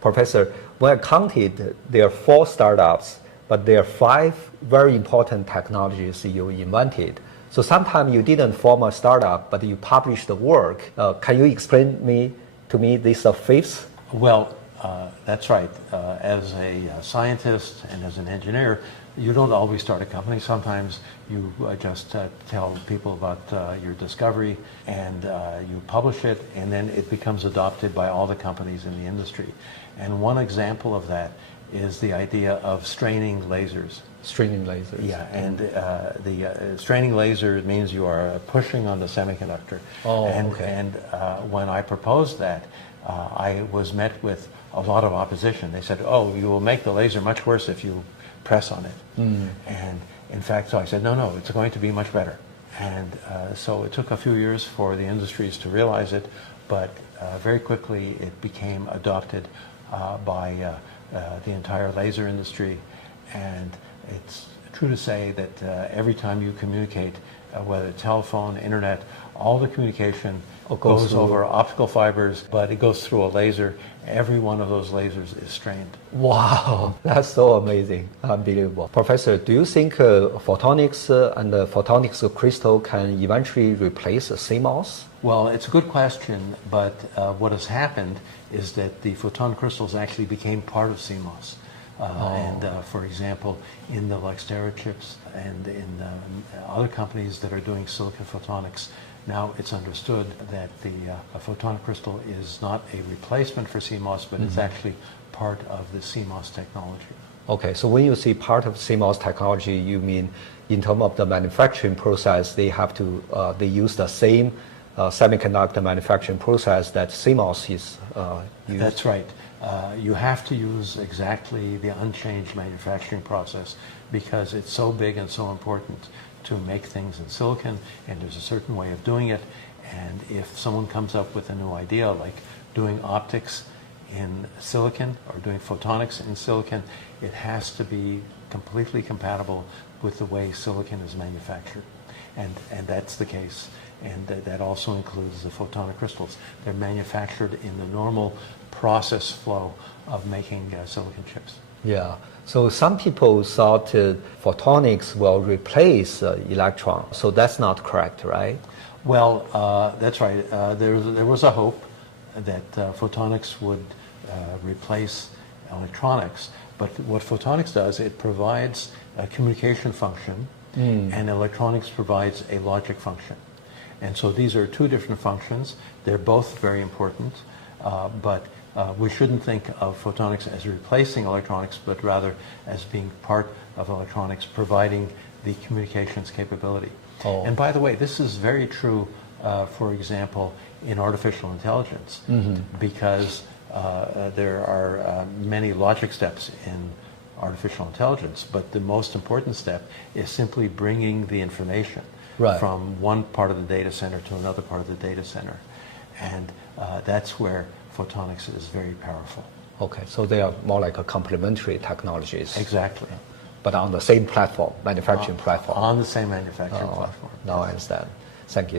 Professor, when I counted, there are 4 startups, but there are 5 very important technologies you invented. So sometimes you didn't form a startup, but you published the work. Can you explain to me this 5th? Well, that's right. As a scientist and as an engineer, you don't always start a company. Sometimes you just tell people about your discovery and you publish it, and then it becomes adopted by all the companies in the industry. And one example of that is the idea of straining lasers. Straining lasers. Yeah, and the straining laser means you are pushing on the semiconductor. Oh, and, okay. And when I proposed that, I was met with a lot of opposition. They said, oh, you will make the laser much worse if you press on it. And in fact, so I said, no, it's going to be much better. And so it took a few years for the industries to realize it, but very quickly it became adopted by the entire laser industry. And it's true to say that every time you communicate, whether telephone, internet, all the communication goes over optical fibers, but it goes through a laser. Every one of those lasers is strained. Wow, that's so amazing, unbelievable. Professor, do you think photonics and photonics crystal can eventually replace CMOS? Well, it's a good question, but what has happened is that the photon crystals actually became part of CMOS. And for example, in the Luxtera chips and in other companies that are doing silicon photonics, now it's understood that the photon crystal is not a replacement for CMOS, but it's actually part of the CMOS technology. Okay, so when you say part of CMOS technology, you mean in terms of the manufacturing process, they have to they use the same semiconductor manufacturing process that CMOS is used? That's right. You have to use exactly the unchanged manufacturing process because it's so big and so important to make things in silicon, and there's a certain way of doing it. And if someone comes up with a new idea like doing optics in silicon or doing photonics in silicon, it has to be completely compatible with the way silicon is manufactured. And that's the case. And that also includes the photonic crystals. They're manufactured in the normal process flow of making silicon chips. Yeah. So some people thought photonics will replace electron. So that's not correct, right? Well, that's right. There was a hope that photonics would replace electronics. But what photonics does, it provides a communication function, and electronics provides a logic function. And so these are 2 different functions. They're both very important, but we shouldn't think of photonics as replacing electronics, but rather as being part of electronics, providing the communications capability. Oh. And by the way, this is very true, for example, in artificial intelligence, because there are many logic steps in artificial intelligence, but the most important step is simply bringing the information from one part of the data center to another part of the data center. And that's where photonics is very powerful. Okay, so they are more like a complementary technologies. Exactly. But on the same platform, manufacturing platform. On the same manufacturing platform. Now I understand. Thank you.